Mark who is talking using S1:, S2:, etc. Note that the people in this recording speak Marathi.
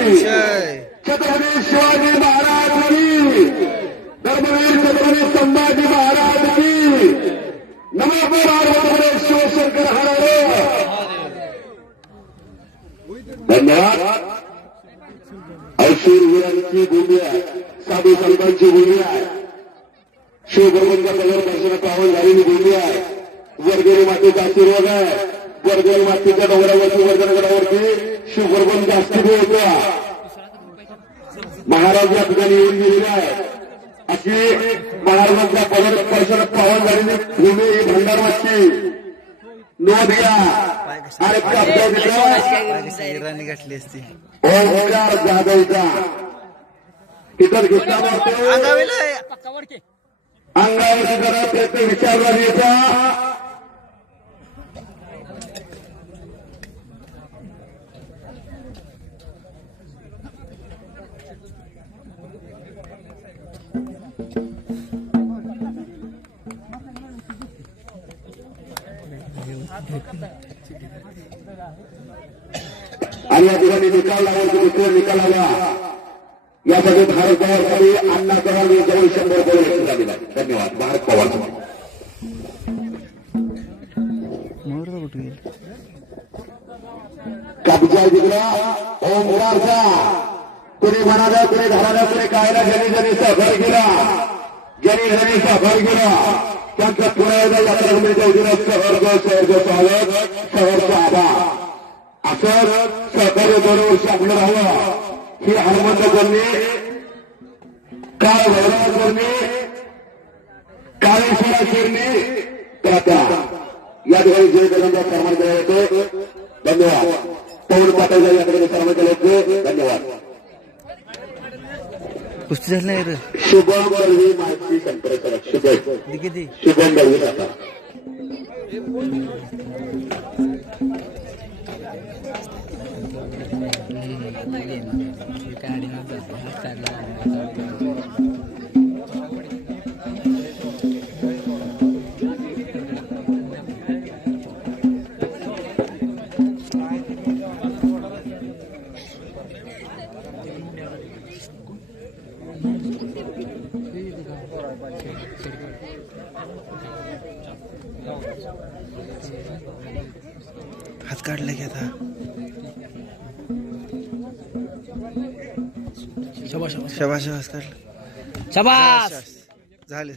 S1: छत्रपती शिवाजी महाराज की धर्मवीर छत्रपती संभाजी महाराज की नमो पार्वती शिवशंकर हरे धन्यवाद ऐश्वर वीरांची भूमी आहे साधू संतांची भूमी आहे शिवभगवानच्या कलर दर्शन पावन झालेली भूमी आहे वरगेरी मातेचा आशीर्वाद आहे वरगेरी मातेच्या डोंगरावरती वर्धनगडावरती शिवभगवान जास्ती होता महाराज या ठिकाणी येऊन गेलेले आहे अशी महाराजांच्या पदर स्पर्शन पावन झालेली भूमी ही भंडारवाची. नोंद घ्या
S2: असती.
S1: ओंकार जाधवचा. इतर घटना अंगावरती जरा प्रयत्न विचारला घ्यायचा आणि या ठिकाणी निकाल लावायचे दुसरा निकाल आला यासाठी भारत पवारसाठी अण्णा चव्हाण यांच्यावर शंभर झालेला आहे धन्यवाद. भारत पवार.
S2: गेली?
S1: कब्जा जिंकला ओंकारचा कुणी म्हणाला कुणी घराला कुणी कायला ज्यांनी ज्यांनी सहभाग केला ज्यांनी ज्यांनी सहभाग केला त्यांचा पुन्हा यात्रा कमिटीच्या वतीनं सहर्ग सहर्ग स्वागत सहर्ग आभार. असं सहकार्य दरवर्षी आपलं राहावं ही हनुमंत करणे काय भैरव करणे काळेश्वरा शिरणे तात्या या ठिकाणी जय करण्याचा सन्मान केला जातो धन्यवाद. पवन पाटील या सन्मान केला येतो धन्यवाद
S2: कुस्ती झाली नाही रे
S1: शुभम दळवी माहिती संपर्क शुभम.
S2: किती
S1: शुभम आता
S2: हात काढला की आता. शबाश शबाश काढला.
S3: शबास.
S2: झाले.